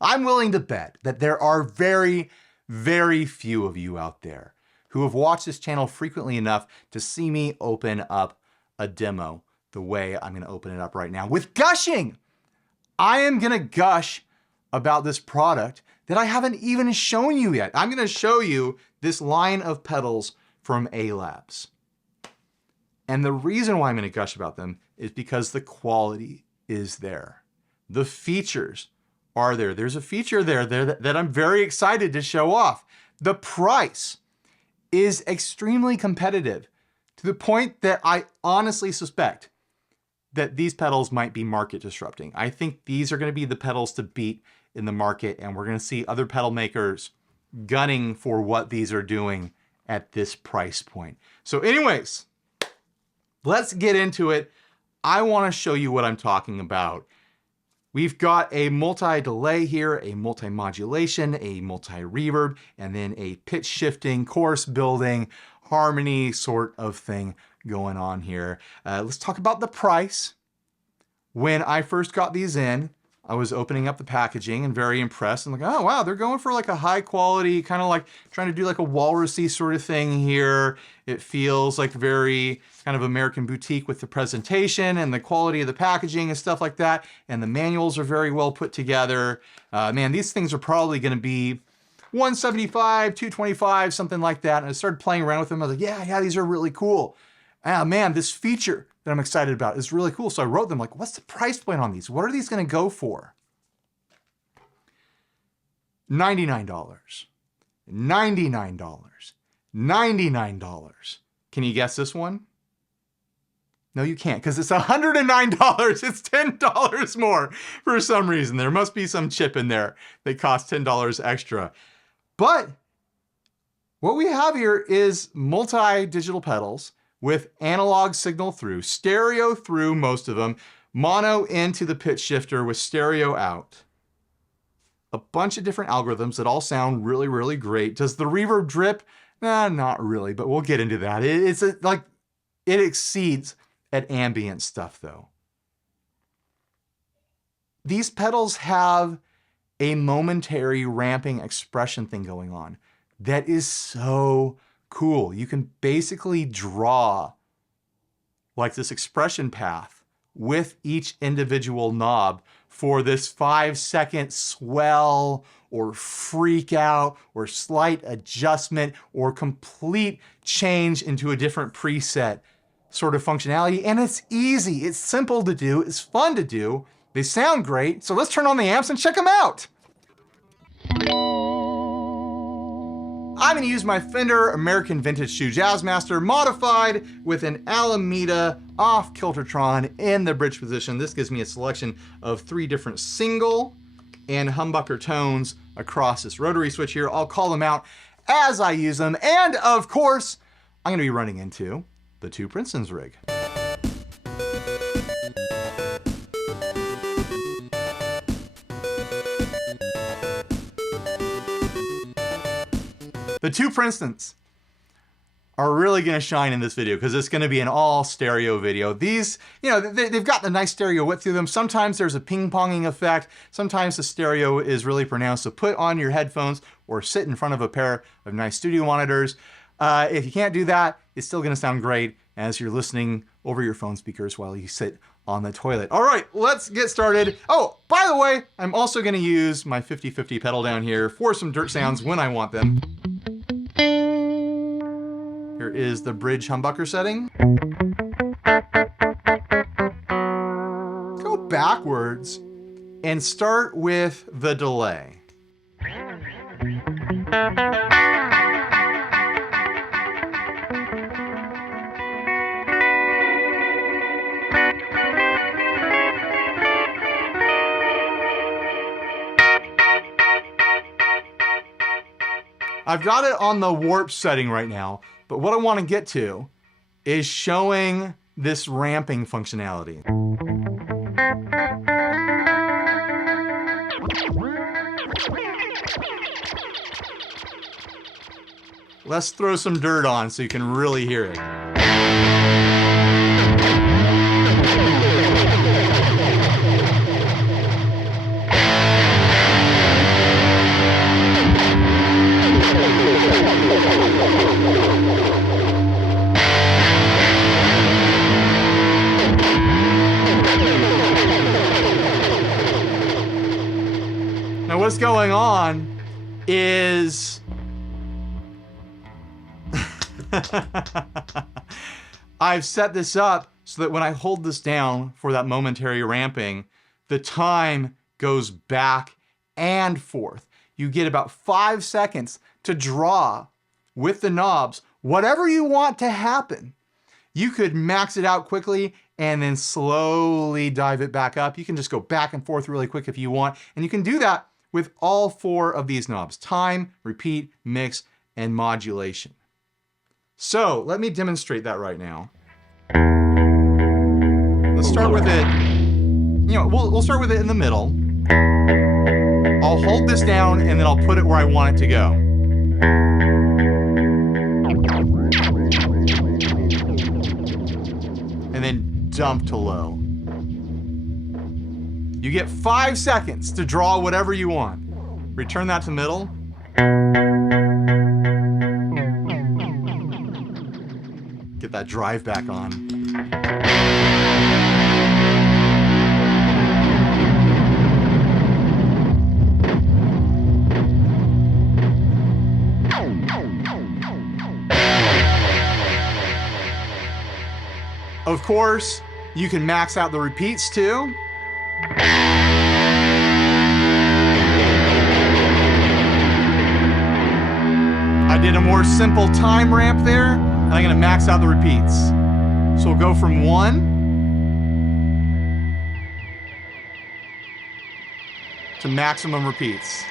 I'm willing to bet that there are very, very few of you out there who have watched this channel frequently enough to see me open up a demo the way I'm gonna open it up right now with gushing. I am gonna gush about this product that I haven't even shown you yet. I'm gonna show you this line of pedals from ALABS. And the reason why I'm gonna gush about them is because the quality is there. The features are there. There's a feature there that I'm very excited to show off. The price is extremely competitive to the point that I honestly suspect that these pedals might be market disrupting. I think these are gonna be the pedals to beat in the market, and we're gonna see other pedal makers gunning for what these are doing at this price point. So anyways, let's get into it. I wanna show you what I'm talking about. We've got a multi-delay here, a multi-modulation, a multi-reverb, and then a pitch shifting, chorus building, harmony sort of thing going on here. Let's talk about the price. When I first got these in, I was opening up the packaging and very impressed. And like, oh wow, they're going for like a high quality, kind of like trying to do like a walrusy sort of thing here. It feels like very kind of American boutique with the presentation and the quality of the packaging and stuff like that. And the manuals are very well put together. Man, these things are probably gonna be $175, $225, something like that. And I started playing around with them. I was like, yeah, these are really cool. Man, this feature that I'm excited about is really cool. So I wrote them like, what's the price point on these? What are these gonna go for? $99, $99, $99. Can you guess this one? No, you can't, because it's $109. It's $10 more for some reason. There must be some chip in there that costs $10 extra. But what we have here is multi-digital pedals with analog signal through, stereo through most of them, mono into the pitch shifter with stereo out. A bunch of different algorithms that all sound really, really great. Does the reverb drip? Nah, not really, but we'll get into that. It exceeds at ambient stuff though. These pedals have a momentary ramping expression thing going on that is so cool. You can basically draw like this expression path with each individual knob for this 5-second swell or freak out or slight adjustment or complete change into a different preset sort of functionality. And it's easy, it's simple to do, it's fun to do. They sound great. So let's turn on the amps and check them out. I'm gonna use my Fender American Vintage Shoe Jazzmaster modified with an Alameda off Kiltertron in the bridge position. This gives me a selection of 3 different single and humbucker tones across this rotary switch here. I'll call them out as I use them. And of course, I'm gonna be running into the 2 Princeton's rig. The 2 Princetons are really gonna shine in this video because it's gonna be an all stereo video. These, you know, they've got the nice stereo width through them. Sometimes there's a ping-ponging effect. Sometimes the stereo is really pronounced. So put on your headphones or sit in front of a pair of nice studio monitors. If you can't do that, it's still gonna sound great as you're listening over your phone speakers while you sit on the toilet. All right, let's get started. Oh, by the way, I'm also gonna use my 50/50 pedal down here for some dirt sounds when I want them. Here is the bridge humbucker setting. Go backwards and start with the delay. I've got it on the warp setting right now, but what I want to get to is showing this ramping functionality. Let's throw some dirt on so you can really hear it. Now what's going on is I've set this up so that when I hold this down for that momentary ramping, the time goes back and forth. You get about 5 seconds to draw with the knobs whatever you want to happen. You could max it out quickly and then slowly dive it back up. You can just go back and forth really quick if you want. And you can do that with all 4 of these knobs: time, repeat, mix, and modulation. So let me demonstrate that right now. Let's start with it, we'll start with it in the middle. I'll hold this down and then I'll put it where I want it to go. And then dump to low. You get 5 seconds to draw whatever you want. Return that to middle. Get that drive back on. Of course, you can max out the repeats too. I did a more simple time ramp there, and I'm gonna max out the repeats. So we'll go from 1 to maximum repeats.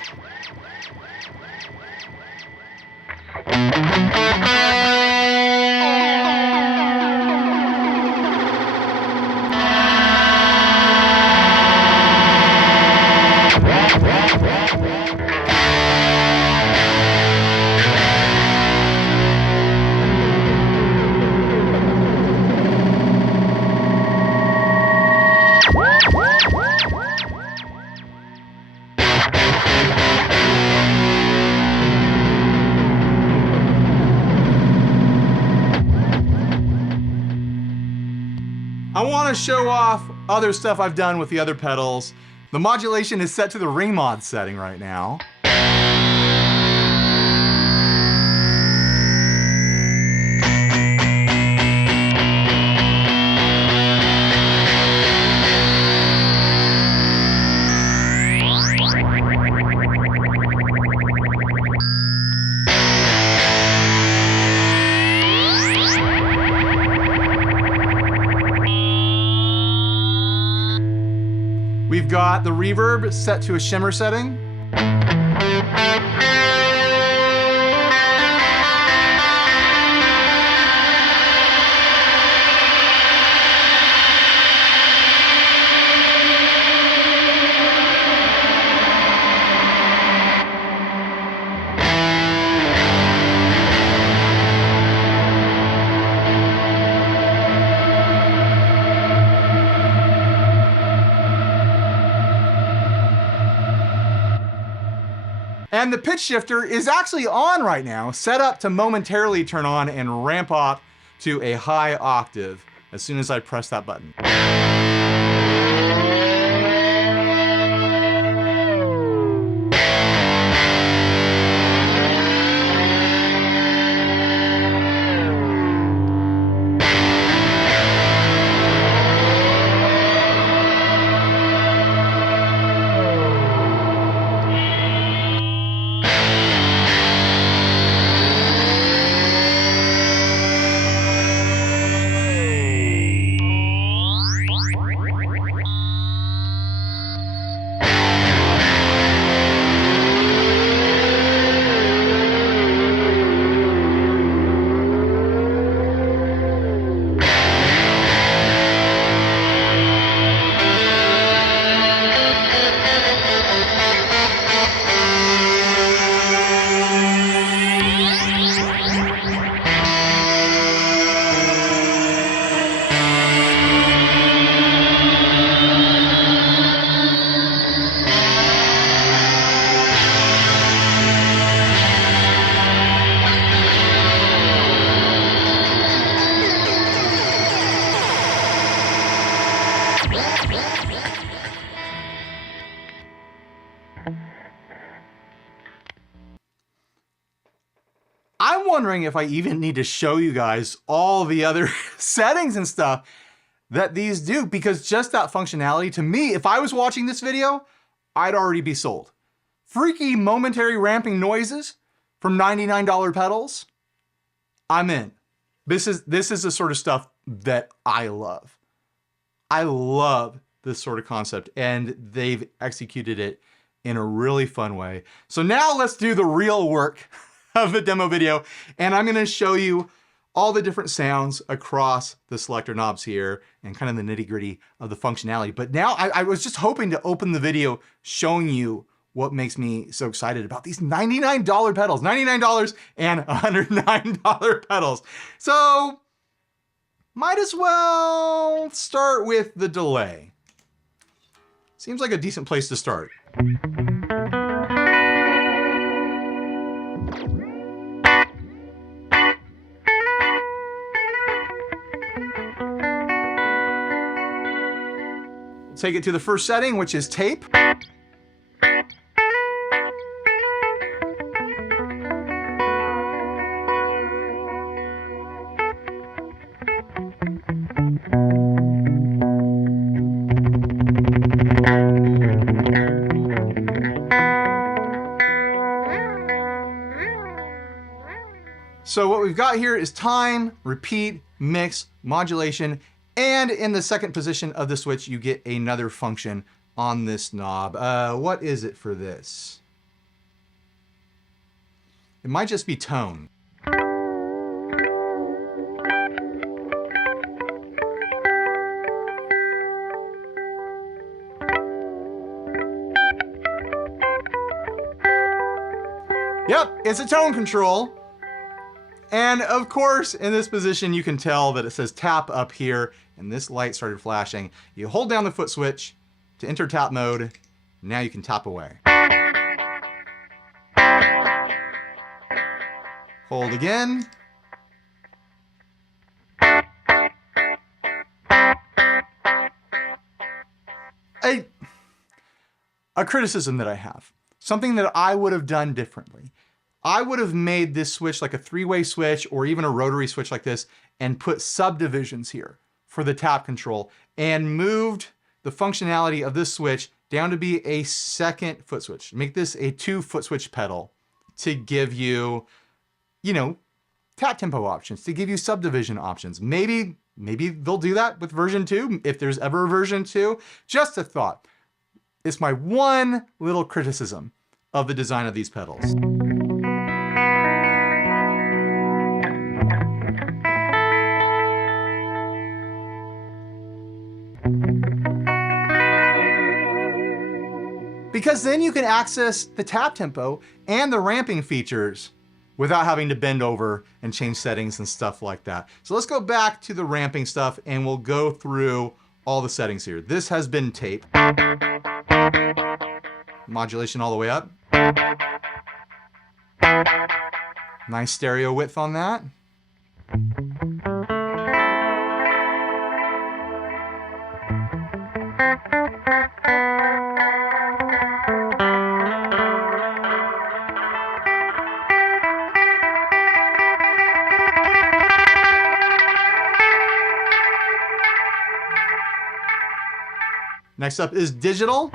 I want to show off other stuff I've done with the other pedals. The modulation is set to the ring mod setting right now. We've got the reverb set to a shimmer setting. And the pitch shifter is actually on right now, set up to momentarily turn on and ramp up to a high octave as soon as I press that button. I'm wondering if I even need to show you guys all the other settings and stuff that these do, because just that functionality, to me, if I was watching this video, I'd already be sold. Freaky momentary ramping noises from $99 pedals, I'm in. This is the sort of stuff that I love. I love this sort of concept, and they've executed it in a really fun way. So now let's do the real work of the demo video, and I'm gonna show you all the different sounds across the selector knobs here and kind of the nitty-gritty of the functionality. But now I was just hoping to open the video showing you what makes me so excited about these $99 pedals, $99 and $109 pedals. So might as well start with the delay. Seems like a decent place to start. Take it to the first setting, which is tape. So what we've got here is time, repeat, mix, modulation, and in the second position of the switch, you get another function on this knob. What is it for this? It might just be tone. Yep, it's a tone control. And of course, in this position, you can tell that it says tap up here, and this light started flashing. You hold down the foot switch to enter tap mode. Now you can tap away. Hold again. A criticism that I have, something that I would have done differently. I would have made this switch like a three-way switch or even a rotary switch like this and put subdivisions here for the tap control and moved the functionality of this switch down to be a second foot switch. Make this a 2-foot switch pedal to give you, tap tempo options, to give you subdivision options. Maybe they'll do that with version 2, if there's ever a version 2. Just a thought. It's my one little criticism of the design of these pedals. Because then you can access the tap tempo and the ramping features without having to bend over and change settings and stuff like that. So let's go back to the ramping stuff and we'll go through all the settings here. This has been tape. Modulation all the way up. Nice stereo width on that. Next up is digital.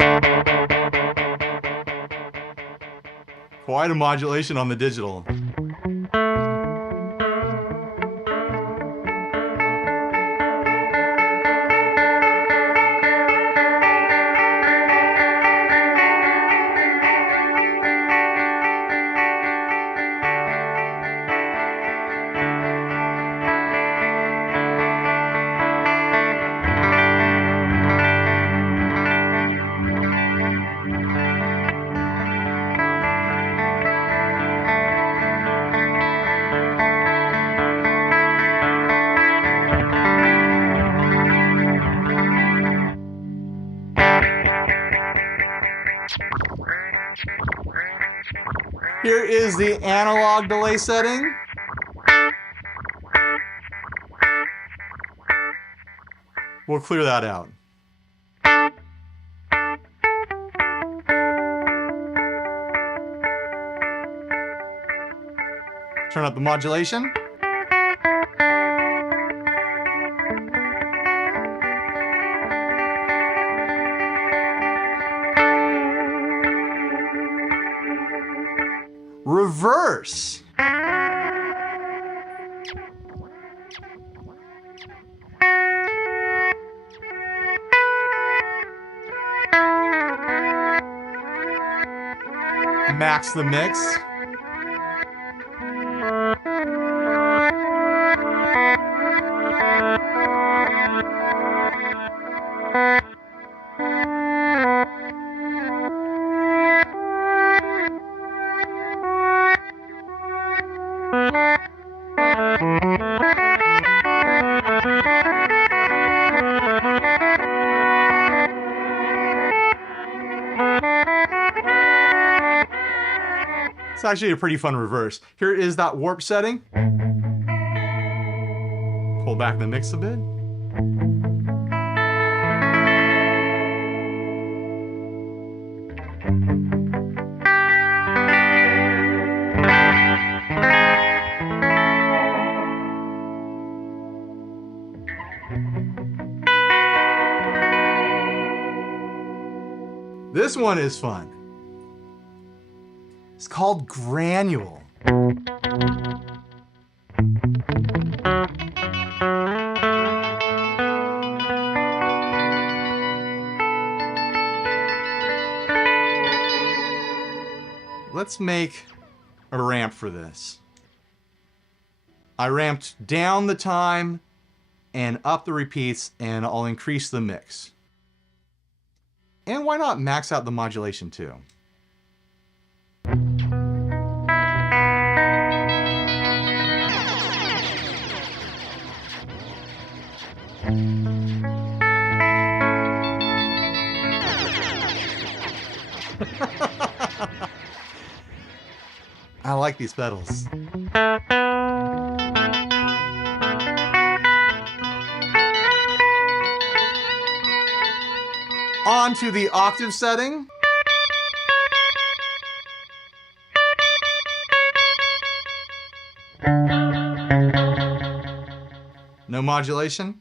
Quite a modulation on the digital. Here is the analog delay setting. We'll clear that out. Turn up the modulation. Reverse. Max the mix. It's actually a pretty fun reverse. Here is that warp setting. Pull back the mix a bit. This one is fun. It's called Granule. Let's make a ramp for this. I ramped down the time and up the repeats, and I'll increase the mix. And why not max out the modulation too? I like these pedals. On to the octave setting. No modulation.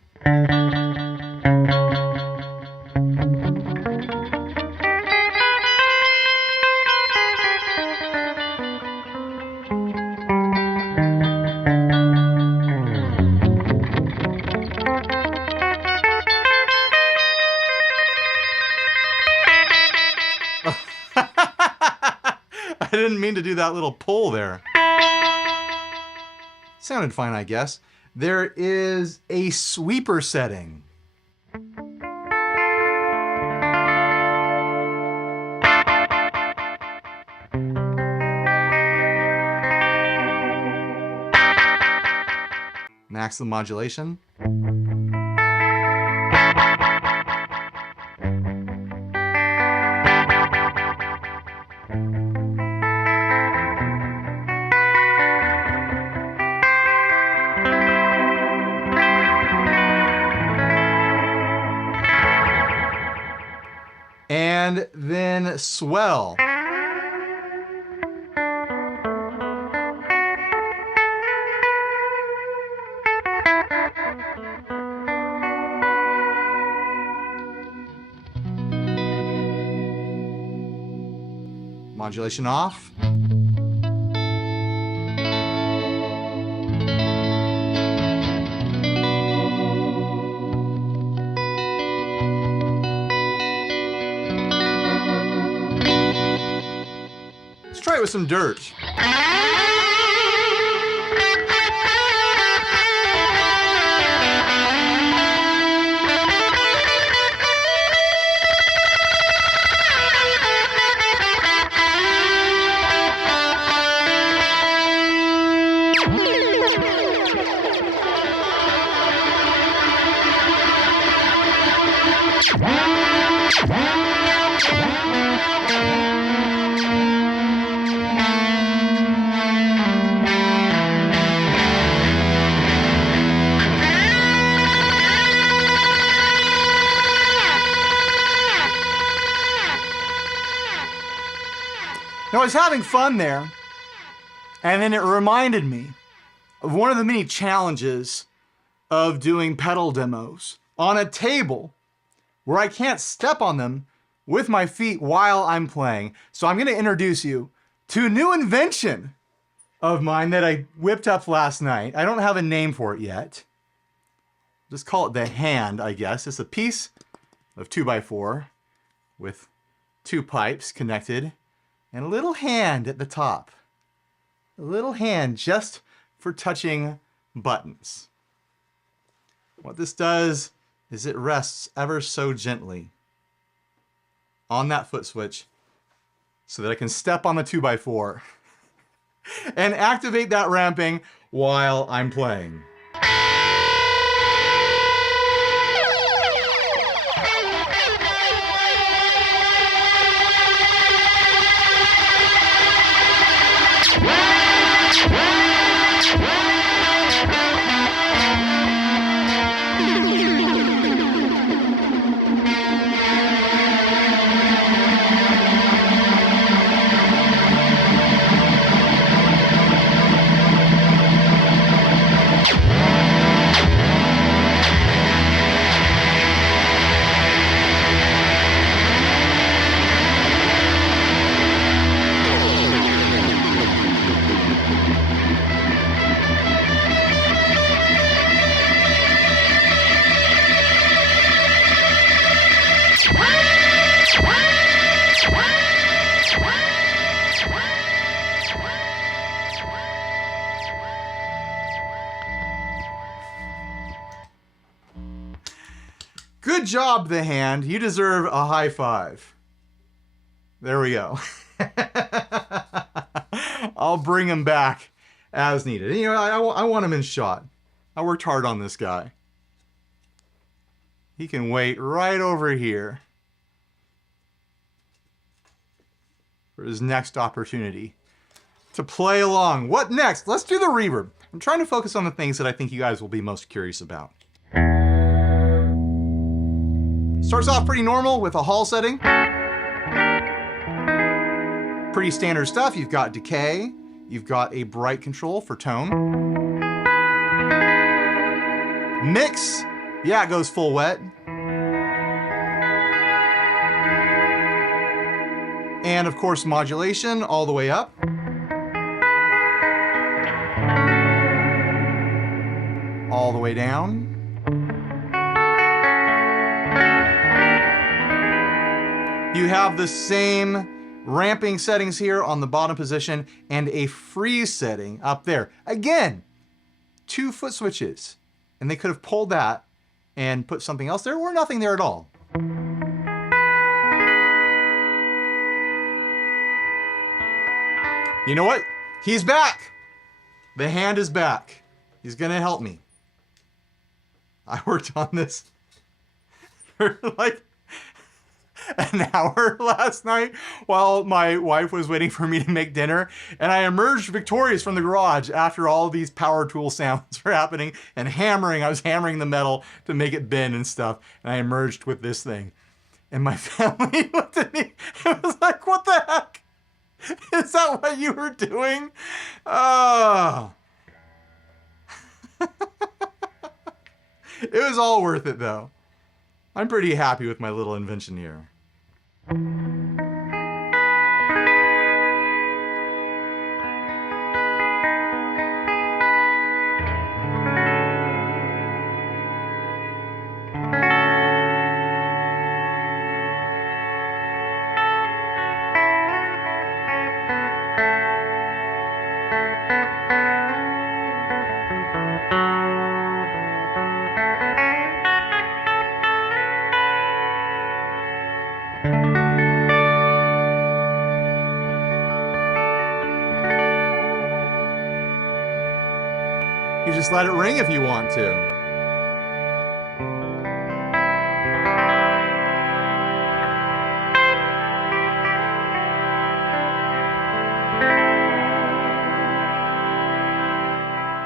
I didn't mean to do that little pull there. Sounded fine, I guess. There is a sweeper setting. Max the modulation. And then swell. Modulation off. Let's try it with some dirt. Now I was having fun there, And then it reminded me of one of the many challenges of doing pedal demos on a table where I can't step on them with my feet while I'm playing. So I'm gonna introduce you to a new invention of mine that I whipped up last night. I don't have a name for it yet. Just call it the hand, I guess. It's a piece of 2x4 with 2 pipes connected and a little hand at the top. A little hand just for touching buttons. What this does is it rests ever so gently on that foot switch so that I can step on the 2x4 and activate that ramping while I'm playing. Good job, the hand. You deserve a high five. There we go. I'll bring him back as needed. You know, I want him in shot. I worked hard on this guy. He can wait right over here for his next opportunity to play along. What next? Let's do the reverb. I'm trying to focus on the things that I think you guys will be most curious about. Starts off pretty normal with a Hall setting. Pretty standard stuff. You've got decay. You've got a bright control for tone. Mix. Yeah, it goes full wet. And of course, modulation all the way up. All the way down. You have the same ramping settings here on the bottom position and a freeze setting up there. Again, 2 foot switches. And they could have pulled that and put something else there or nothing there at all. You know what? He's back. The hand is back. He's gonna help me. I worked on this for like an hour last night while my wife was waiting for me to make dinner, and I emerged victorious from the garage after all these power tool sounds were happening and hammering. I was hammering the metal to make it bend and stuff, and I emerged with this thing. And my family looked at me and was like, what the heck? Is that what you were doing? Oh. It was all worth it though. I'm pretty happy with my little invention here. You just let it ring if you want to.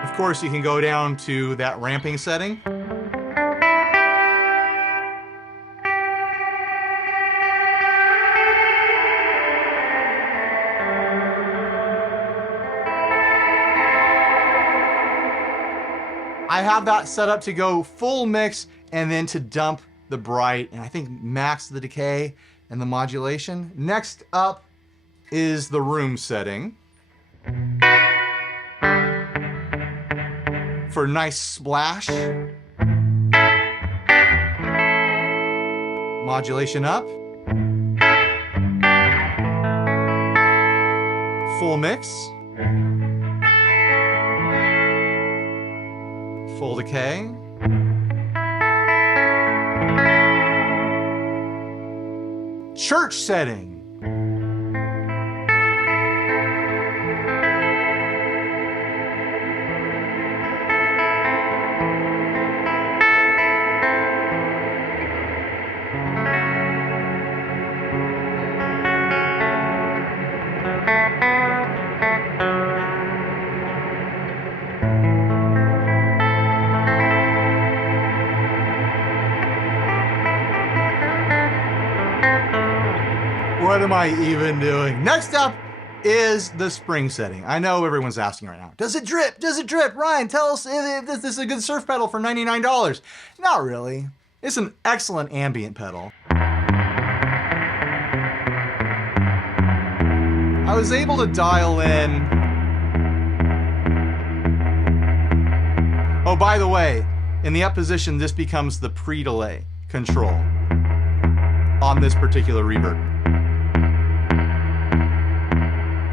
Of course, you can go down to that ramping setting. I have that set up to go full mix and then to dump the bright and I think max the decay and the modulation. Next up is the room setting. For a nice splash. Modulation up. Full mix. Full decay. Church setting. What am I even doing? Next up is the spring setting. I know everyone's asking right now, does it drip? Does it drip? Ryan, tell us if this is a good surf pedal for $99. Not really. It's an excellent ambient pedal. I was able to dial in. Oh, by the way, in the up position, this becomes the pre-delay control on this particular reverb.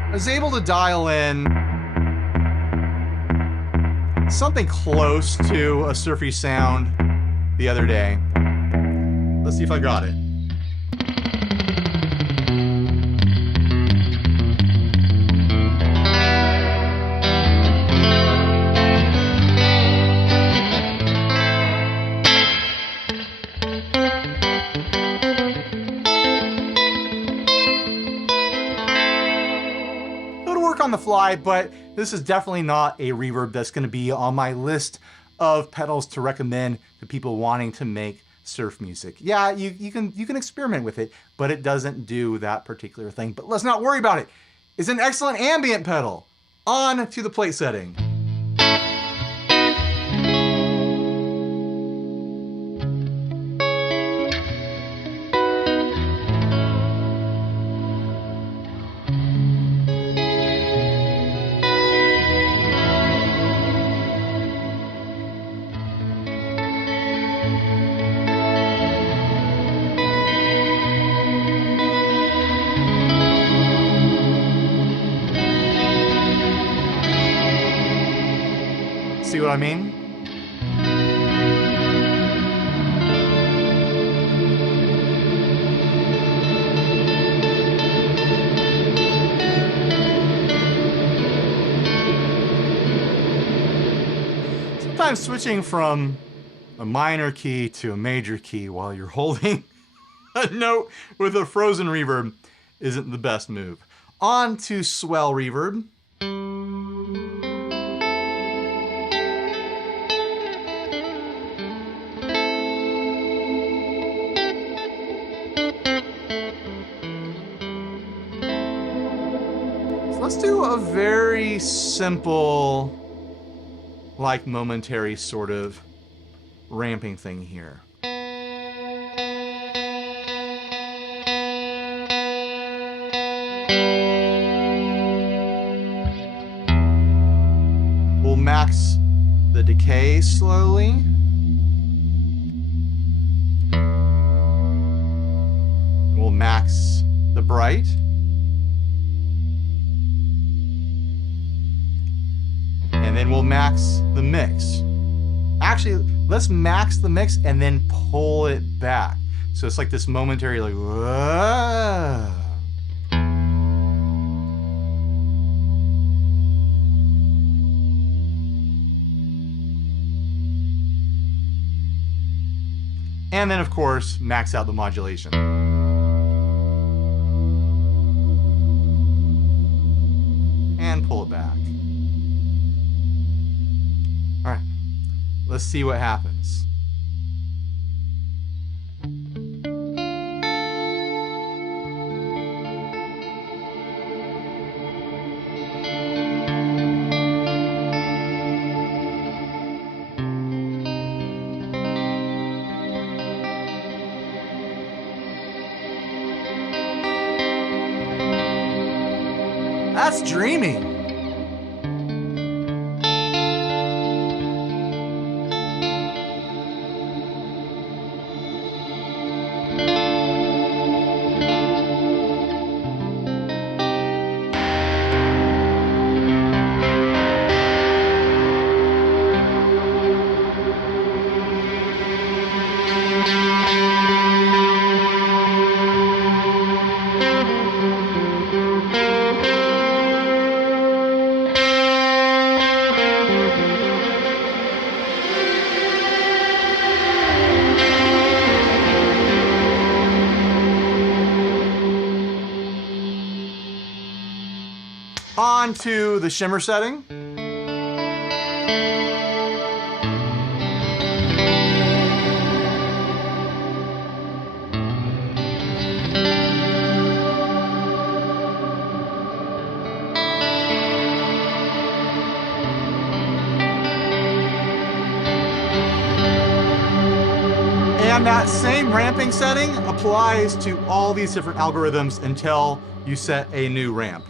I was able to dial in something close to a surfy sound the other day. Let's see if I got it. On the fly, but this is definitely not a reverb that's going to be on my list of pedals to recommend to people wanting to make surf music. Yeah, you can experiment with it, but it doesn't do that particular thing. But let's not worry about it. It's an excellent ambient pedal. On to the plate setting. See what I mean? Sometimes switching from a minor key to a major key while you're holding a note with a frozen reverb isn't the best move. On to swell reverb. Let's do a very simple, like momentary sort of ramping thing here. We'll max the decay slowly. We'll max the bright. And then we'll max the mix. Actually, let's max the mix and then pull it back. So it's like this momentary, like, whoa. And then, of course, max out the modulation. And pull it back. All right, let's see what happens. That's dreamy. On to the shimmer setting. And that same ramping setting applies to all these different algorithms until you set a new ramp.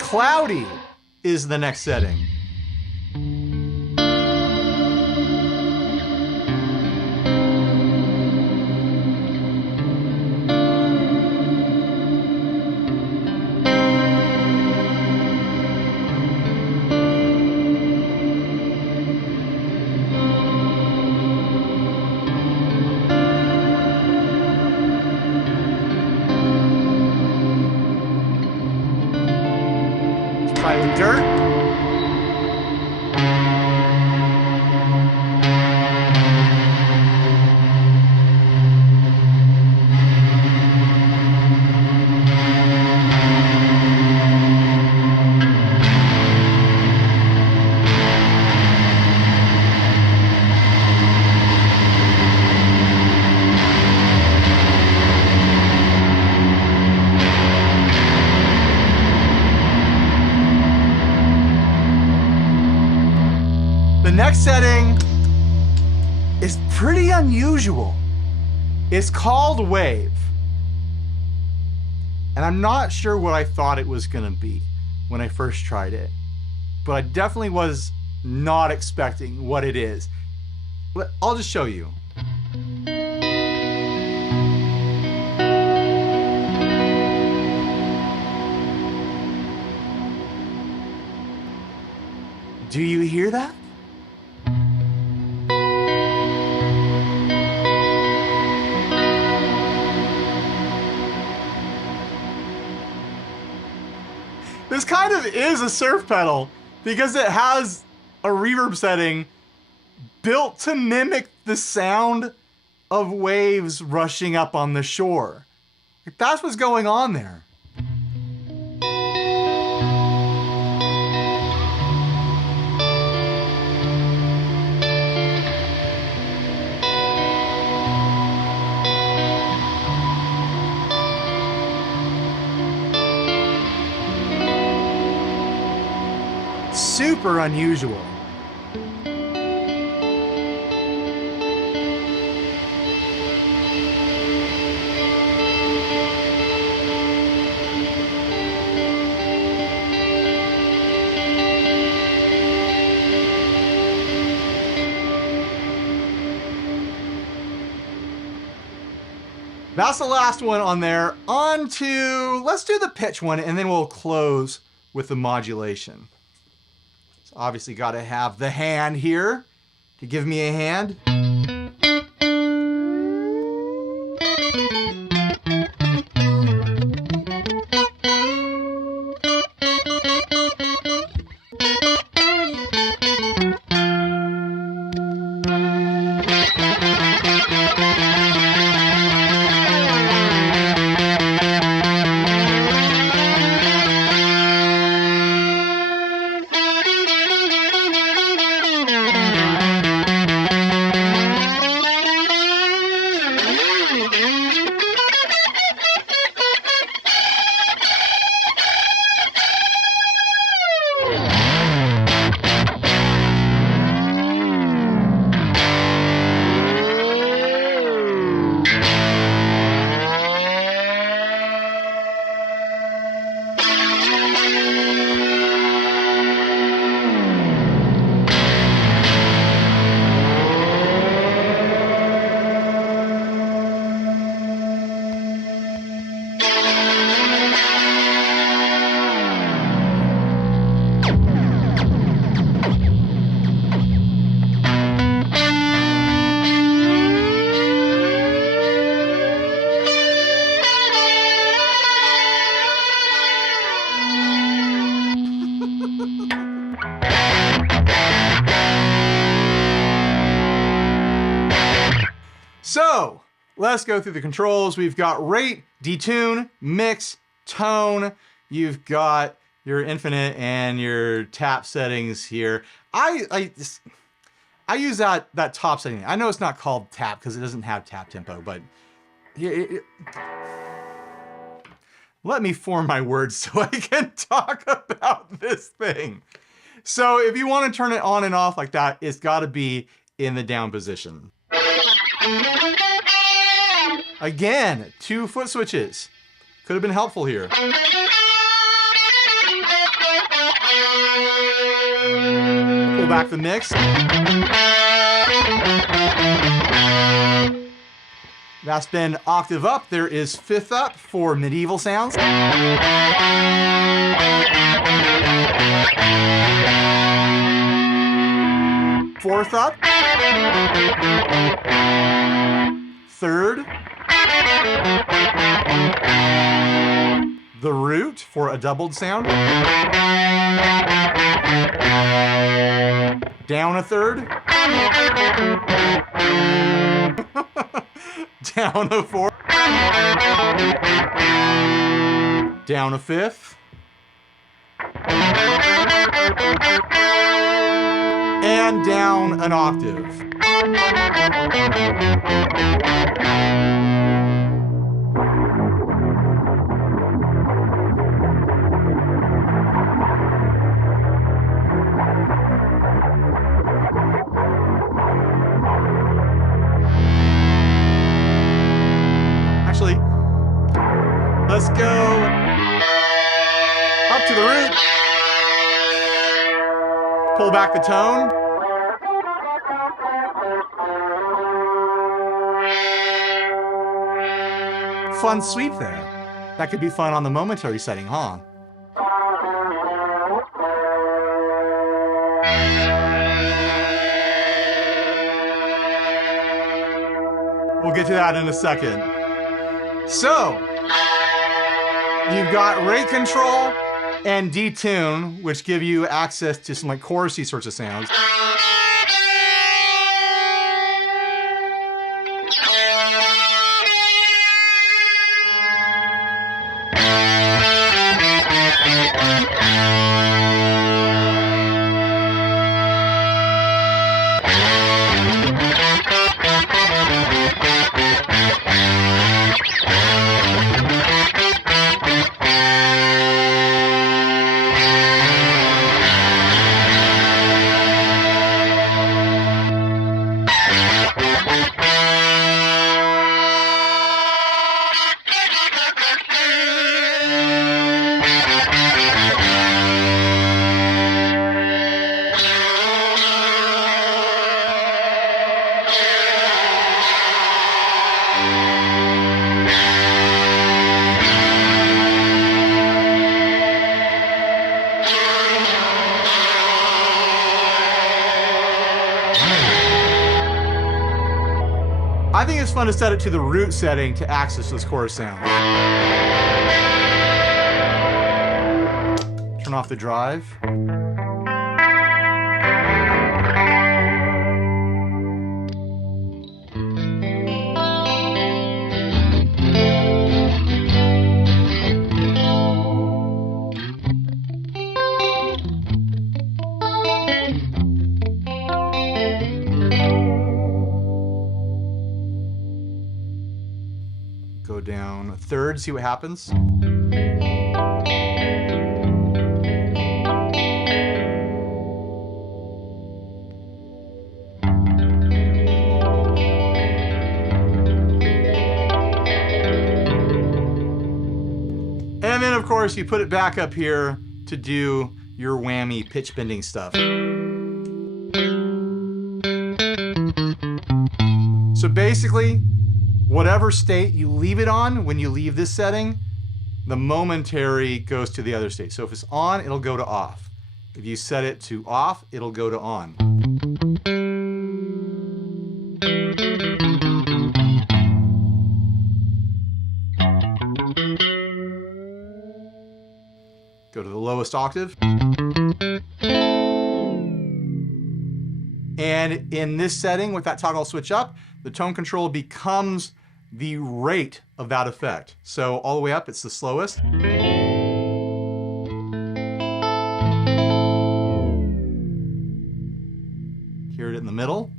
Cloudy is the next setting. Try the dirt. The next setting is pretty unusual. It's called Wave. And I'm not sure what I thought it was gonna be when I first tried it, but I definitely was not expecting what it is. I'll just show you. Do you hear that? This kind of is a surf pedal because it has a reverb setting built to mimic the sound of waves rushing up on the shore. That's what's going on there. Super unusual. That's the last one on there. On to, let's do the pitch one and then we'll close with the modulation. So obviously got to have the hand here to give me a hand. So let's go through the controls. We've got rate, detune, mix, tone. You've got your infinite and your tap settings here. I use that top setting. I know it's not called tap because it doesn't have tap tempo, but let me form my words so I can talk about this thing. So if you want to turn it on and off like that, it's got to be in the down position. Again, 2 foot switches. Could have been helpful here. Pull back the mix. That's been octave up. There is 5th up for medieval sounds. 4th up. 3rd. The root for a doubled sound. Down a 3rd. Down a 4th. Down a 5th. And down an octave. Actually, let's go up to the root. Pull back the tone. Fun sweep there. That could be fun on the momentary setting, huh? We'll get to that in a second. So, you've got rate control and detune, which give you access to some like chorusy sorts of sounds. I think it's fun to set it to the root setting to access those chorus sounds. Turn off the drive. Go down a 3rd, see what happens. And then of course you put it back up here to do your whammy pitch bending stuff. So basically, whatever state you leave it on when you leave this setting, the momentary goes to the other state. So if it's on, it'll go to off. If you set it to off, it'll go to on. Go to the lowest octave. And in this setting, with that toggle switch up, the tone control becomes the rate of that effect. So all the way up, it's the slowest. Hear it in the middle.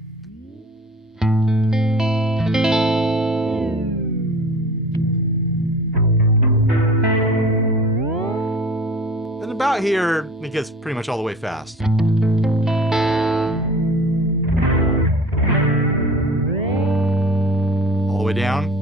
Then about here, it gets pretty much all the way fast. All the way down.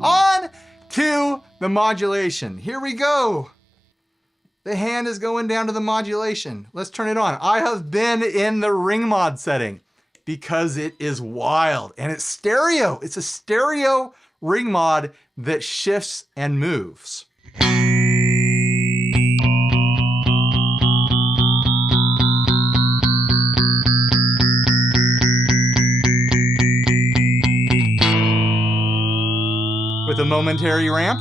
On to the modulation. Here we go. The hand is going down to the modulation. Let's turn it on. I have been in the ring mod setting because it is wild and it's stereo. It's a stereo ring mod that shifts and moves. With a momentary ramp.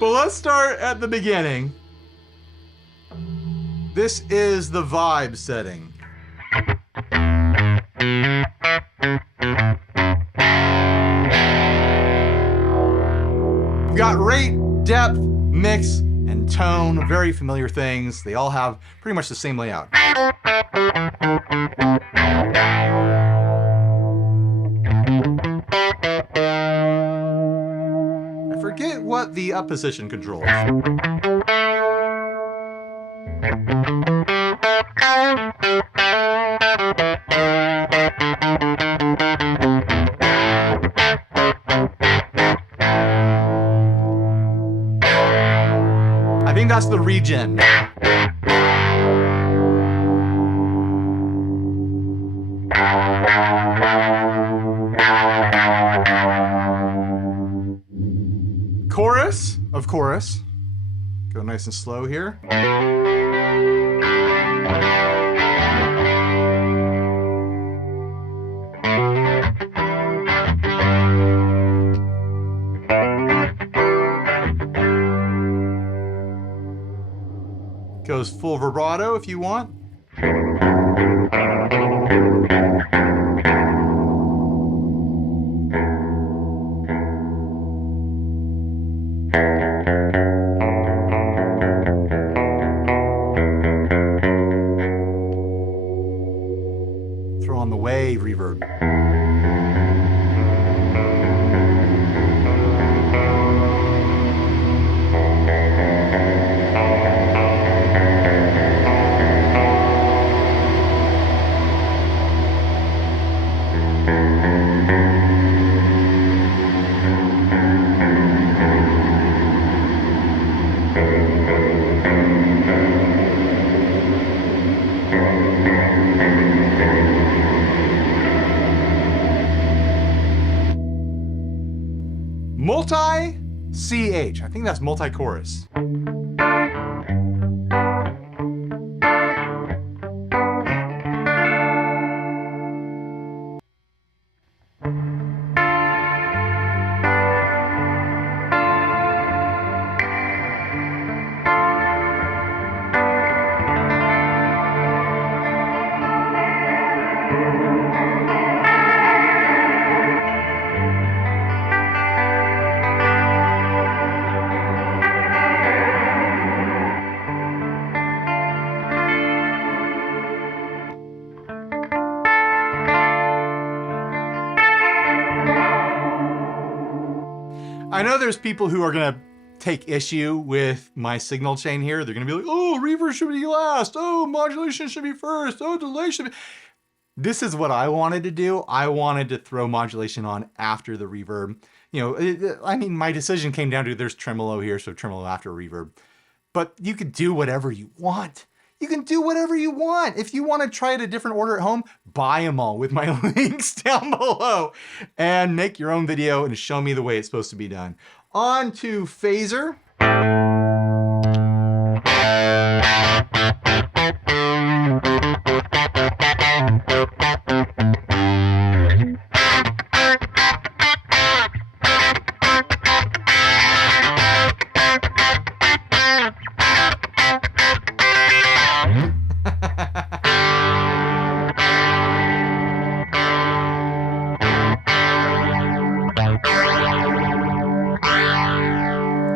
But let's start at the beginning. This is the vibe setting. We've got rate, depth, mix, and tone, very familiar things. They all have pretty much the same layout. I forget what the up position controls. I think that's the regen. Chorus, of course. Go nice and slow here. Goes full vibrato if you want. Throw on the wave reverb. Multi-CH. I think that's multi-chorus. I know there's people who are gonna take issue with my signal chain here. They're gonna be like, oh, reverb should be last. Oh, modulation should be first. Oh, delay should be. This is what I wanted to do. I wanted to throw modulation on after the reverb. You know, I mean, my decision came down to there's tremolo here, so tremolo after reverb. But you could do whatever you want. You can do whatever you want. If you want to try it a different order at home, buy them all with my links down below and make your own video and show me the way it's supposed to be done. On to phaser.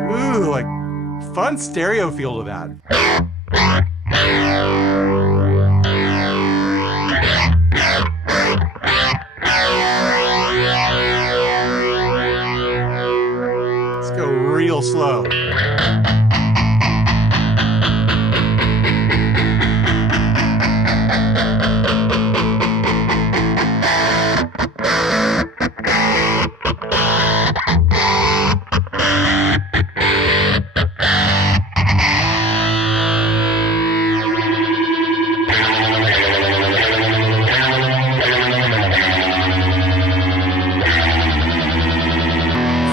Ooh, like fun stereo feel to that. Let's go real slow.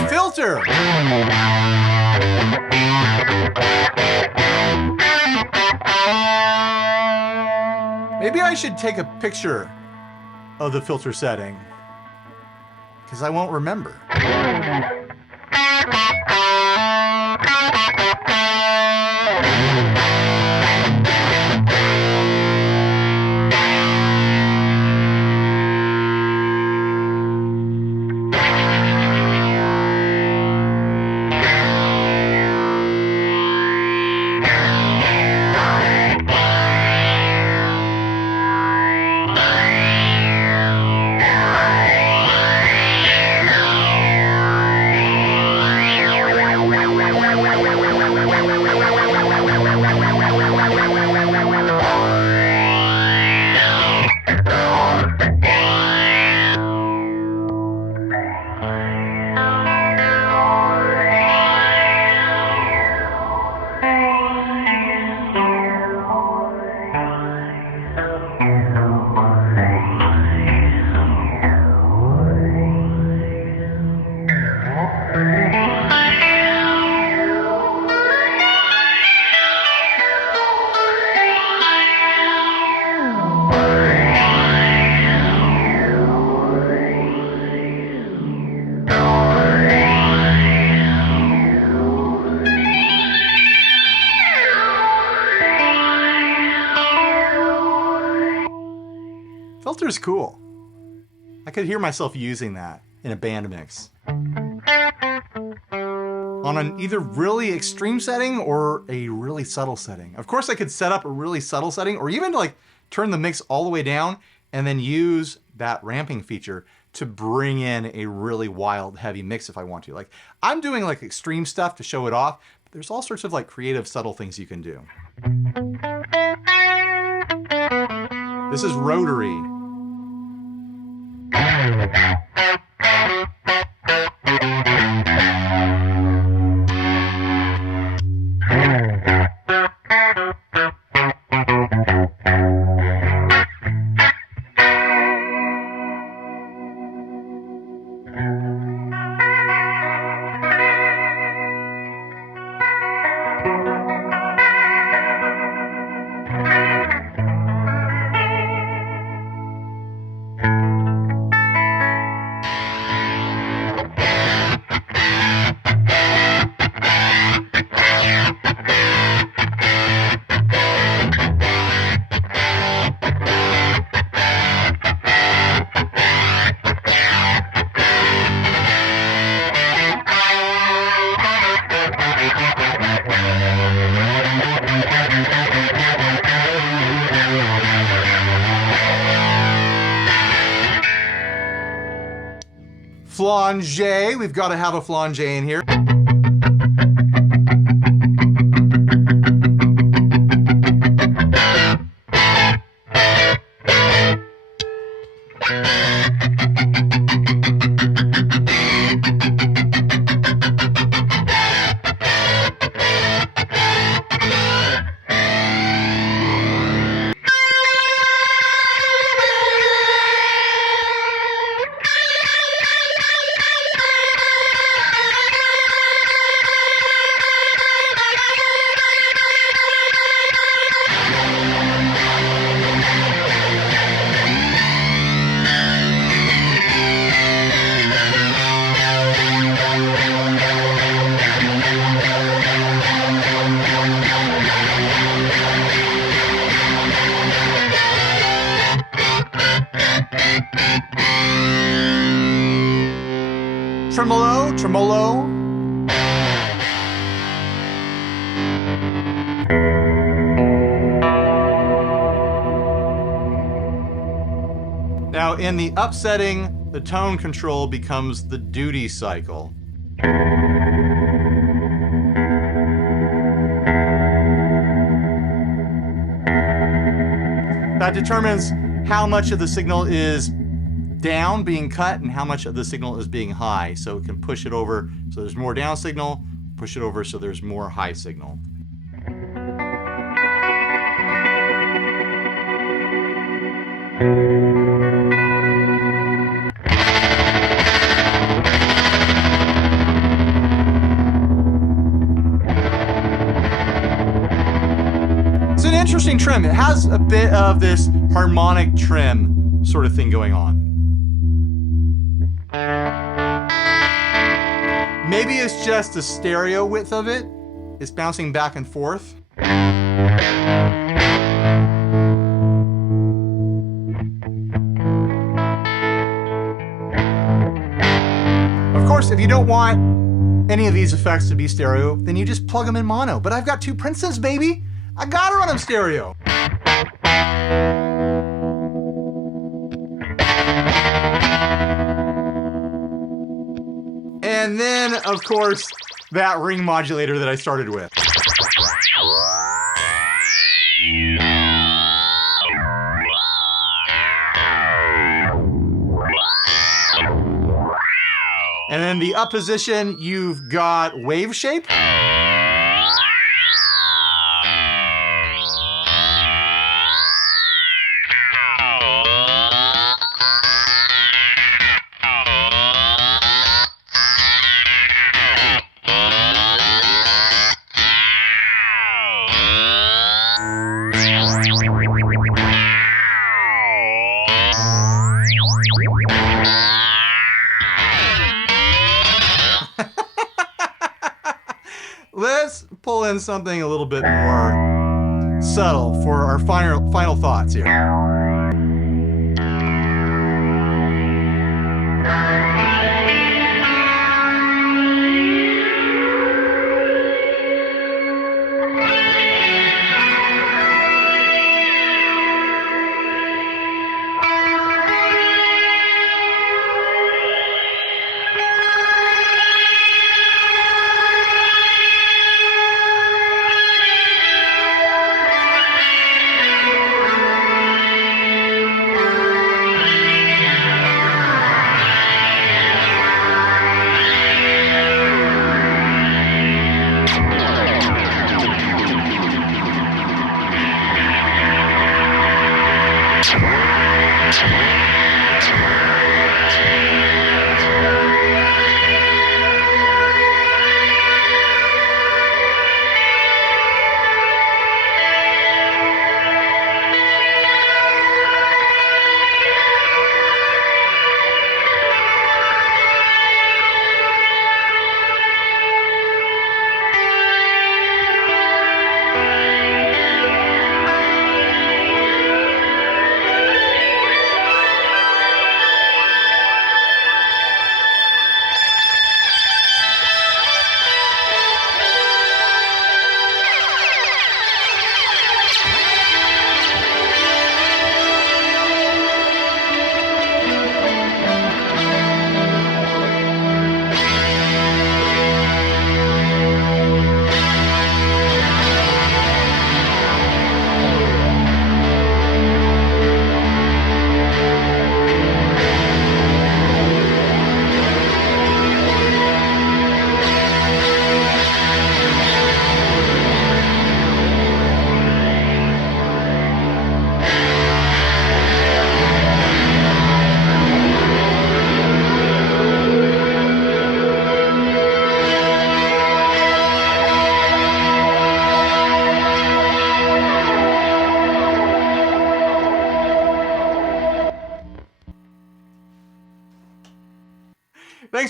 Filter. Maybe I should take a picture of the filter setting, because I won't remember. Filter's cool. I could hear myself using that in a band mix. On an either really extreme setting or a really subtle setting. Of course, I could set up a really subtle setting or even like turn the mix all the way down and then use that ramping feature to bring in a really wild, heavy mix if I want to. Like, I'm doing like extreme stuff to show it off, but there's all sorts of like creative, subtle things you can do. This is rotary. flange. We've got to have a flange in here. Tremolo, tremolo. Now in the up setting, the tone control becomes the duty cycle. That determines how much of the signal is down being cut and how much of the signal is being high. So it can push it over so there's more down signal, push it over so there's more high signal. It's an interesting trim. It has a bit of this harmonic trim sort of thing going on. Maybe it's just the stereo width of it. It's bouncing back and forth. Of course, if you don't want any of these effects to be stereo, then you just plug them in mono. But I've got two Princeton's, baby. I gotta run them stereo. And then, of course, that ring modulator that I started with. And then the up position, you've got wave shape. Let's pull in something a little bit more subtle for our final thoughts here.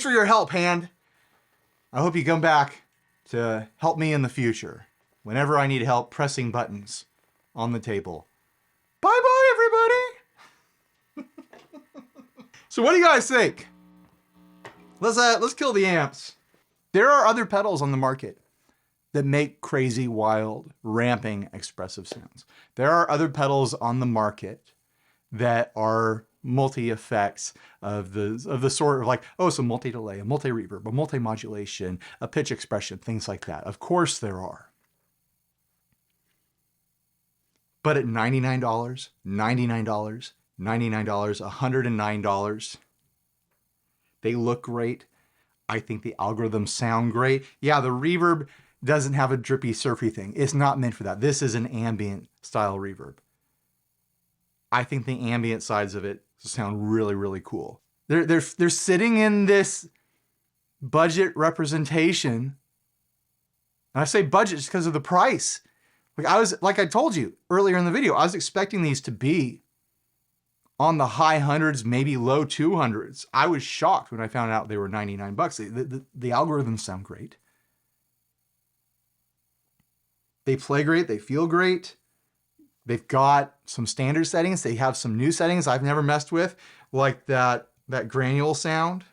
for your help, hand. I hope you come back to help me in the future whenever I need help pressing buttons on the table. Bye-bye, everybody. So what do you guys think? Let's kill the amps. There are other pedals on the market that make crazy, wild, ramping, expressive sounds. There are other pedals on the market that are multi-effects of the sort of like, oh, it's a multi-delay, a multi-reverb, a multi-modulation, a pitch expression, things like that. Of course there are. But at $99, $99, $99, $109, they look great. I think the algorithms sound great. Yeah, the reverb doesn't have a drippy, surfy thing. It's not meant for that. This is an ambient style reverb. I think the ambient sides of it sound really, really cool. They're sitting in this budget representation. And I say budget just because of the price. Like I told you earlier in the video, I was expecting these to be on the high hundreds, maybe low 200s. I was shocked when I found out they were 99 bucks. The algorithms sound great. They play great, they feel great. They've got some standard settings. They have some new settings I've never messed with, like that granule sound,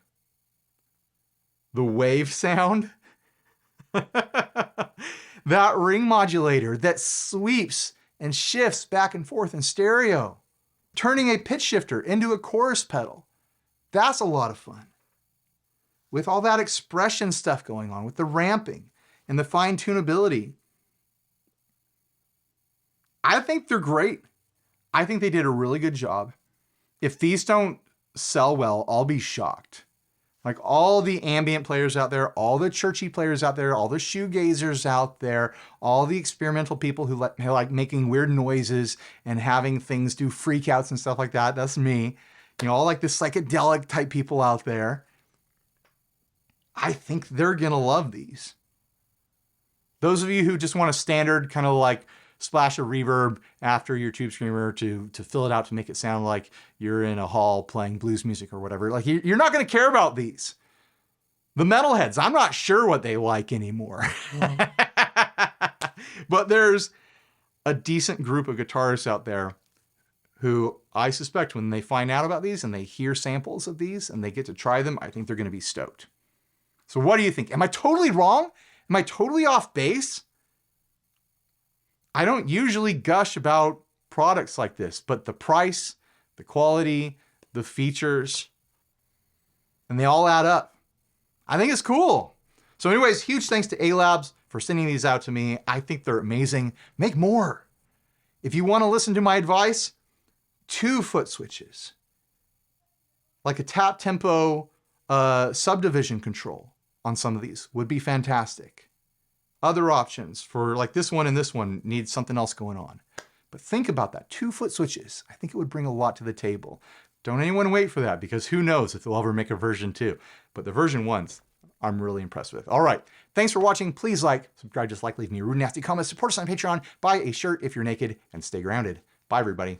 the wave sound, that ring modulator that sweeps and shifts back and forth in stereo, turning a pitch shifter into a chorus pedal. That's a lot of fun. With all that expression stuff going on, with the ramping and the fine tunability. I think they're great. I think they did a really good job. If these don't sell well, I'll be shocked. Like all the ambient players out there, all the churchy players out there, all the shoegazers out there, all the experimental people who like making weird noises and having things do freakouts and stuff like that. That's me. You know, all like the psychedelic type people out there. I think they're gonna love these. Those of you who just want a standard kind of like splash of reverb after your tube screamer to fill it out to make it sound like you're in a hall playing blues music or whatever. Like you're not going to care about these. The metalheads, I'm not sure what they like anymore. But there's a decent group of guitarists out there who I suspect when they find out about these and they hear samples of these and they get to try them, I think they're going to be stoked. So what do you think? Am I totally wrong? Am I totally off base? I don't usually gush about products like this, but the price, the quality, the features, and they all add up. I think it's cool. So anyways, huge thanks to ALABS for sending these out to me. I think they're amazing. Make more. If you want to listen to my advice, 2 foot switches, like a tap tempo subdivision control on some of these would be fantastic. Other options for like this one and this one need something else going on. But think about that, 2 foot switches. I think it would bring a lot to the table. Don't anyone wait for that because who knows if they'll ever make a version 2. But the version 1s, I'm really impressed with. All right, thanks for watching. Please like, subscribe, dislike, leave me a rude, nasty comment, support us on Patreon, buy a shirt if you're naked, and stay grounded. Bye, everybody.